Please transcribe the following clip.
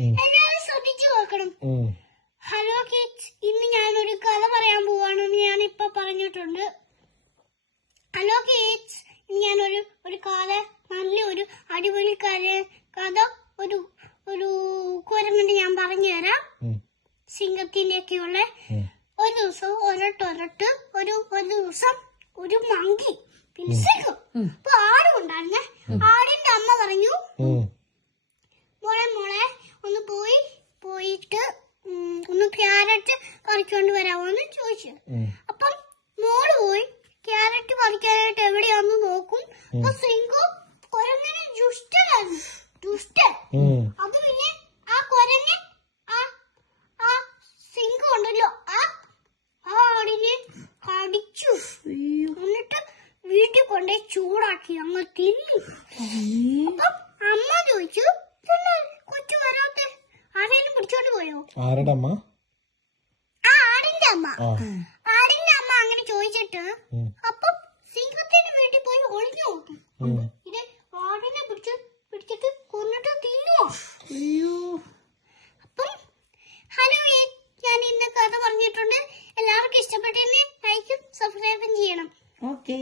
എല്ലാവരും ശ്രദ്ധിച്ചു നോക്കണം. ഹലോ കിഡ്സ്, ഇന്ന് ഞാനൊരു കഥ പറയാൻ പോവാണെന്ന് ഞാനിപ്പോ പറഞ്ഞിട്ടുണ്ട്. ഹലോ കിഡ്സ്, ഞാനൊരു കഥ, നല്ലൊരു അടിപൊളി കഥ ഒരു കുരങ്ങിന്റെ ഞാൻ പറഞ്ഞു തരാം. സിംഹത്തിന്റെ ഒക്കെയുള്ള ഒരു ദിവസം ഒരു ദിവസം ഒരു മങ്കി പിന്നെ സിംഹം അപ്പൊ ആടും ഉണ്ടായിരുന്നെ. ആടിന്റെ അമ്മ പറഞ്ഞു, മോളെ ഒന്ന് പോയിട്ട് ഒന്ന് ക്യാരറ്റ് പറിച്ചോണ്ട് വരാമോന്ന് ചോദിച്ചു. അപ്പം മോള് പോയി ക്യാരറ്റ് പറിക്കാനായിട്ട് എവിടെയാന്ന് നോക്കും. അപ്പൊ സിംഹം കുരങ്ങനെ ദുഷ്ടൻ. അത് പിന്നെ ആ കുരങ്ങൻ ആ സിംഹം ഉണ്ടല്ലോ ആ ആടിനെ കടിച്ചു. എന്നിട്ട് വീട്ടിൽ കൊണ്ടേ ചൂടാക്കി അങ്ങ് തിന്നു. അപ്പം അമ്മ ചോദിച്ചു, കൊച്ചു വരാത്തെ, ആരെയും പിടിച്ചോണ്ട് പോയോ? ആരുടെ അമ്മ? ആടിന്റെ അമ്മ. ആടിന്റെ അമ്മ അങ്ങനെ ചോദിച്ചിട്ട് അപ്പം സിംഹത്തിന്റെ വീട്ടിൽ പോയി ഒളിഞ്ഞു നോക്കി. ഇത് ആടിനെ പിടിച്ചിട്ട് കൊന്നിട്ട് തിന്നുവോ? അപ്പം ഹലോ, ഞാൻ ഇന്ന് കഥ പറഞ്ഞിട്ടുണ്ട്. എല്ലാവർക്കും ഇഷ്ടപ്പെട്ടെങ്കിൽ ലൈക്കും സബ്സ്ക്രൈബും ചെയ്യണം. ഓക്കേ.